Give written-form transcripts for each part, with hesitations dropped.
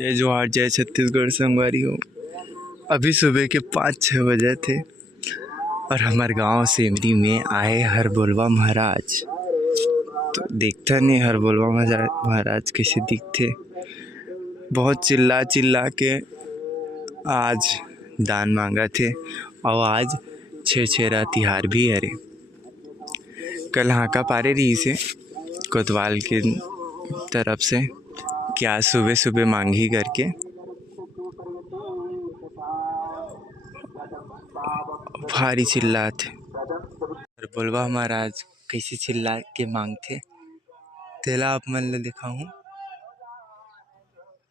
ये जो आज जय छत्तीसगढ़ संगवारी हो, अभी सुबह के 5-6 बजे थे और हमारे गांव सेमरी में आए हर बोलवा महाराज। तो देखता नहीं हर बोलवा महाराज कैसे दिखते। बहुत चिल्ला चिल्ला के आज दान मांगा थे और आज छेरछेरा तिहार भी हरे। कल हाका पारे रही से कोतवाल के तरफ से क्या सुबह सुबह मांगी करके भारी चिल्लाते और बोलवा महाराज कैसे चिल्ला के मांगते तेला आप मन ले दिखाऊं।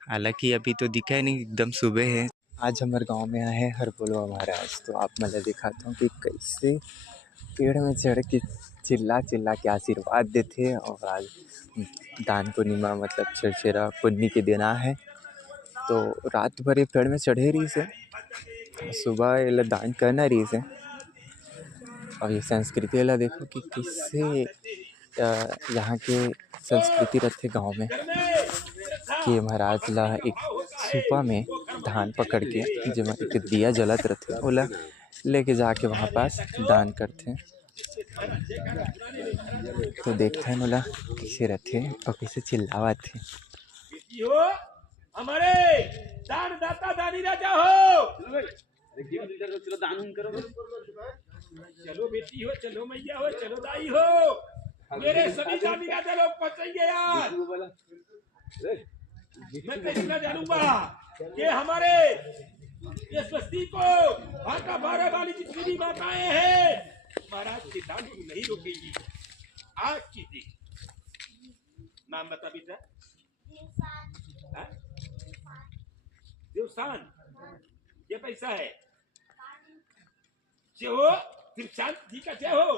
हालांकि अभी तो दिखा ही नहीं, एकदम सुबह है। आज हमारे गांव में आए हैं हर बोलवा महाराज, तो आप मैं दिखाता हूँ कि कैसे पेड़ में चढ़ के चिल्ला चिल्ला के आशीर्वाद देते। और आज दान पूर्णिमा मतलब छेरछेरा पुन्नी के दिन है, तो रात भर ये पेड़ में चढ़े रही से, सुबह ये दान करना रही से। और ये संस्कृति ला देखो कि किससे यहाँ के संस्कृति रहते गांव में कि महाराज ला एक सुपा में धान पकड़ के जब एक दिया जलत रहते ओला लेके जाके वहाँ पास दान करते। तो देखते हैं ओला कैसे रहते और कैसे चिल्लावा थे। हमारे दानदाता दानी राजा हो, चलो दान करो, चलो बेटी हो, चलो मैया हो, चलो दाई हो, मेरे सभी दानी राजा लोग पहुंचेंगे यार। मैं कैसे ना जानूंगा कि हमारे इस बस्ती को भाका बारह वाली जितनी भी माताएं हैं महाराज के दान को नहीं रोकेगी। आज की दिन नाम बता बेटा। देवसान, ये पैसा है। जय हो देवशांत जी का जय हो।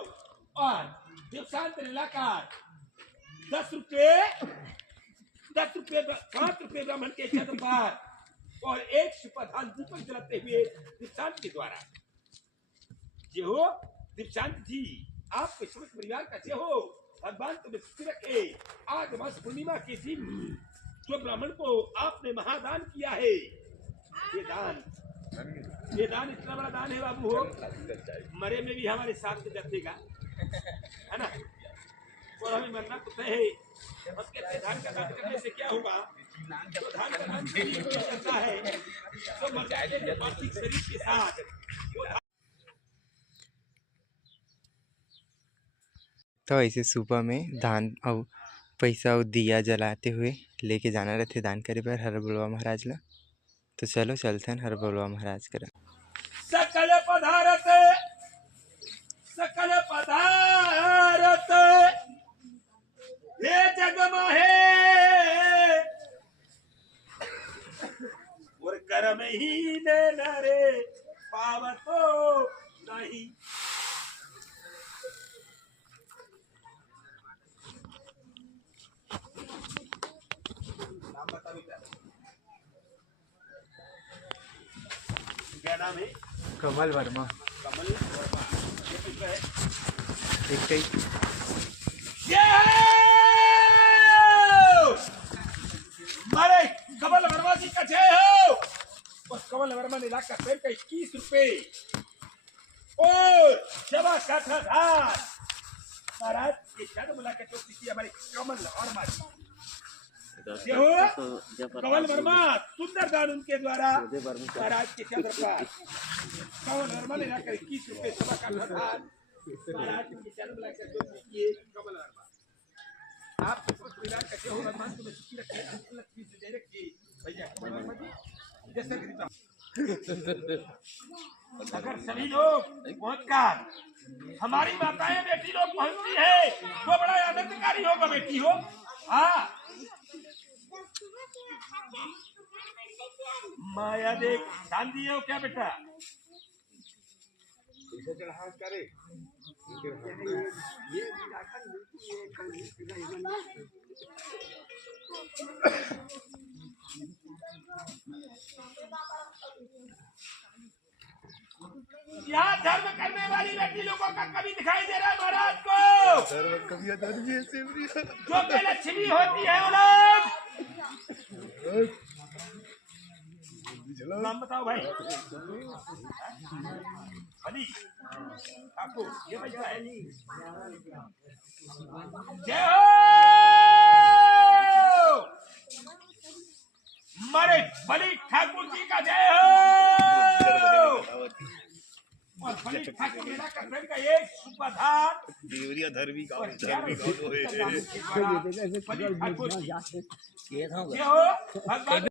और देवशांत इलाकार 10 रुपये 5 रुपये ब्राह्मण के चंद्रपार और 1 सुप्रधान दीपक जलाते हुए देवशांत के द्वारा। जय हो देवशांत जी, आपके समस्त परिवार का जय हो। भगवान तुम्हें सुखी रखे। आज मास पूर्णिमा के दिन जो ब्राह्मण को आपने महादान किया है, ये दान इतना बड़ा दान है बाबू हो, मरे में भी हमारे साथ जतेगा, है ना। और हमें मरना तो तय है। उसके धान का दान करने से क्या होगा, तो धान का दान करता है तो मर जाएंगे पार्थिव शरीर के साथ। तो ऐसे सुबह में धान और पैसा और दिया जलाते हुए लेके जाना रहते दान करे पर हर बोलवा महाराज ला। तो चलो चलते हैं हर बोलवा महाराज कर। सकल पदारत हे जग माहे और कर्म ही नरे पावतो नहीं। क्या नाम है? कमल वर्मा। कमल वर्मा, ये किसका है? एक कई मारे कमल वर्मा जी का जय हो। उस कमल वर्मा ने लाख का 21 रुपए और 60,000 महाराज ये शायद बुला के चोटी की हमारे कमल वर्मा जी। जय हो कमल वर्मा, सुंदर दान उनके द्वारा महाराज के चंद्र पर। कमल वर्मा ने लाकर 21 रुपए 60,000 महाराज के चंद्र बुला के चोटी किए। कमल वर्मा आप परिवार का हो, भगवान तुम्हें सुखी रखे, लक्ष्मी से दे रखिए भैया। कमल वर्मा जी जैसे अगर सभी लोग पहुंचकर हमारी माताएं बेटी लोग पहुंचती है तो बड़ा आनंदकारी होगा बेटी हो। हाँ माया देख ध्यान दिए हो क्या बेटा? यहाँ धर्म करने वाली बेटी लोगों का कभी दिखाई दे रहा है महाराज को। जो लक्ष्मी होती है वो लोग नाम बताओ भाई। बली ठाकुर, ये पैसा है। जय हो मारे बली ठाकुर जी का जय हो। और बली ठाकुर मेरा कसम का एक सुपधार देवरिया धर्मी का बली धर्मी का ठाकुर जय हो भगवान